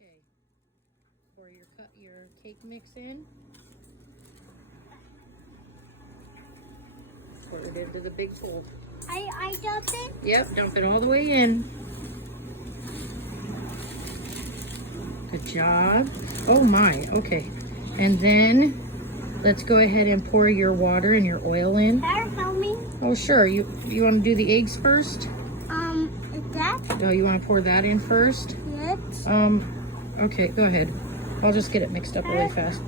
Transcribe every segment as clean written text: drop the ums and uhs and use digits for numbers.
Okay. Pour your cake mix in. Pour it into the big bowl. I dump it? Yep, dump it all the way in. Good job. Oh my, okay. And then let's go ahead and pour your water and your oil in. Can you help me? Oh sure, you want to do the eggs first? That? Oh, you want to pour that in first? Yes. Okay, go ahead. I'll just get it mixed up really fast.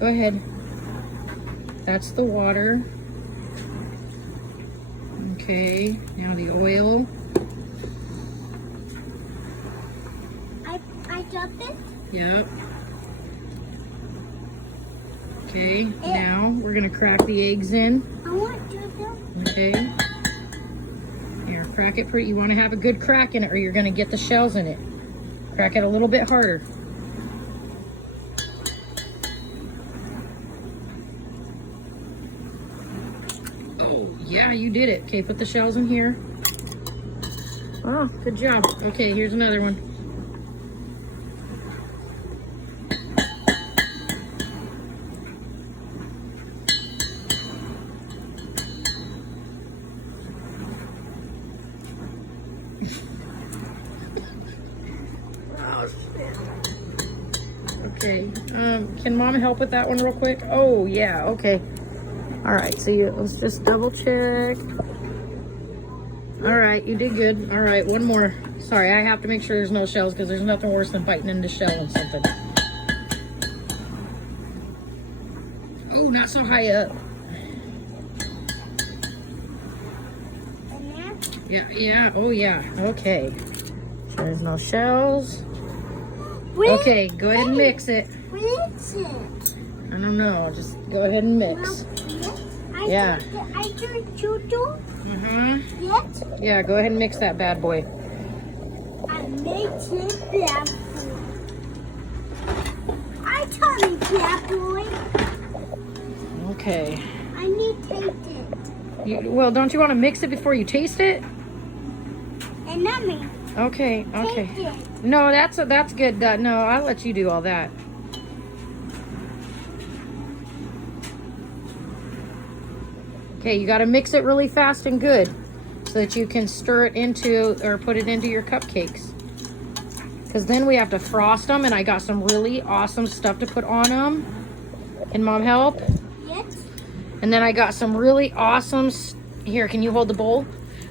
Go ahead. That's the water. Okay, now the oil. I dump it? Yep. Okay, now we're gonna crack the eggs in. I want to do. Okay. Here, crack it pretty. You want to have a good crack in it or you're gonna get the shells in it. Crack it a little bit harder. Oh, yeah, you did it. Okay, put the shells in here. Oh, good job. Okay, here's another one. Oh, shit. Okay, can Mom help with that one real quick? Oh, yeah, okay. All right, so let's just double check. All right, you did good. All right, one more. Sorry, I have to make sure there's no shells because there's nothing worse than biting into shell and something. Oh, not so high up. Yeah, oh yeah, okay. There's no shells. Okay, go ahead and mix it. Mix it. I don't know, just go ahead and mix. Yeah. I do choo-choo. Yes. Yeah, go ahead and mix that bad boy. I mix it bad boy. I told you bad boy. Okay. I need to taste it. Well, don't you want to mix it before you taste it? And not me. Okay, okay. Taste it. No, that's good. No, I'll let you do all that. Okay, you got to mix it really fast and good so that you can stir it into or put it into your cupcakes. Because then we have to frost them, and I got some really awesome stuff to put on them. Can Mom help? Yes. And then I got some really awesome, here, can you hold the bowl?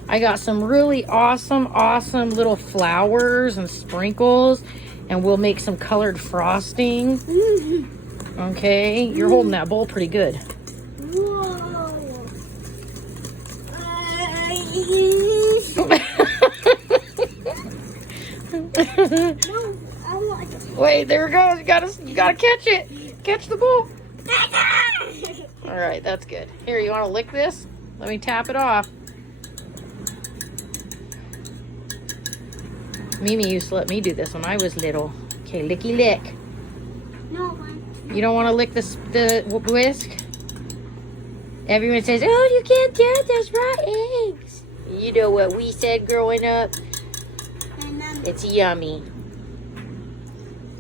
I got some really awesome little flowers and sprinkles, and we'll make some colored frosting. Okay, you're holding that bowl pretty good. Whoa. No, I want it. Wait, there it goes. You gotta catch it. Catch the bowl. All right, that's good. Here, you want to lick this? Let me tap it off. Mimi used to let me do this when I was little. Okay, licky lick. No, You don't want to lick the whisk? Everyone says, oh, you can't do it. There's raw eggs. You know what we said growing up? It's yummy.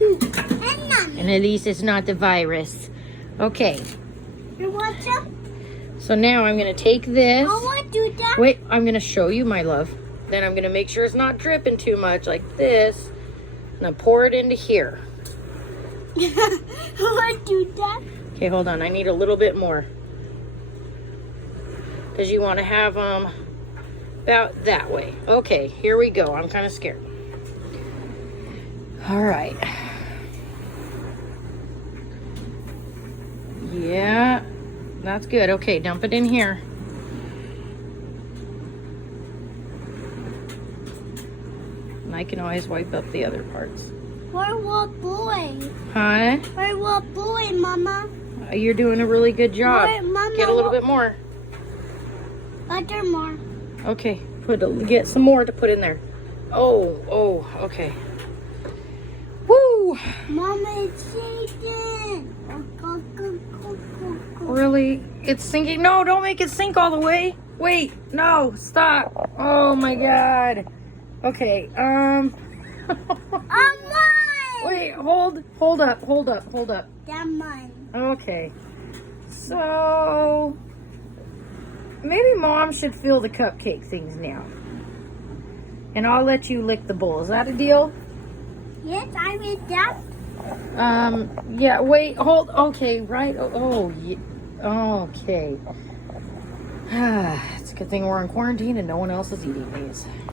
And at least it's not the virus. Okay. You want some? So now I'm going to take this. I want to do that. Wait, I'm going to show you, my love. Then I'm going to make sure it's not dripping too much like this. And I pour it into here. I want to do that. Okay, hold on. I need a little bit more. Because you want to have them about that way. Okay, here we go. I'm kind of scared. All right. Yeah, that's good. Okay, dump it in here. And I can always wipe up the other parts. Where what boy? Huh? Where what boy, Mama? You're doing a really good job. Where, Mama, Get a little bit more. Butter more. Okay, get some more to put in there. Oh, okay. Woo! Mama, it's sinking. Really? It's sinking? No, don't make it sink all the way. Wait, no, stop. Oh my God. Okay, Mine! Wait, hold up. That mine. Okay. So maybe Mom should fill the cupcake things now. And I'll let you lick the bowl. Is that a deal? Yes, I read that. Yeah, wait, okay, right. Yeah, okay. It's a good thing we're in quarantine and no one else is eating these.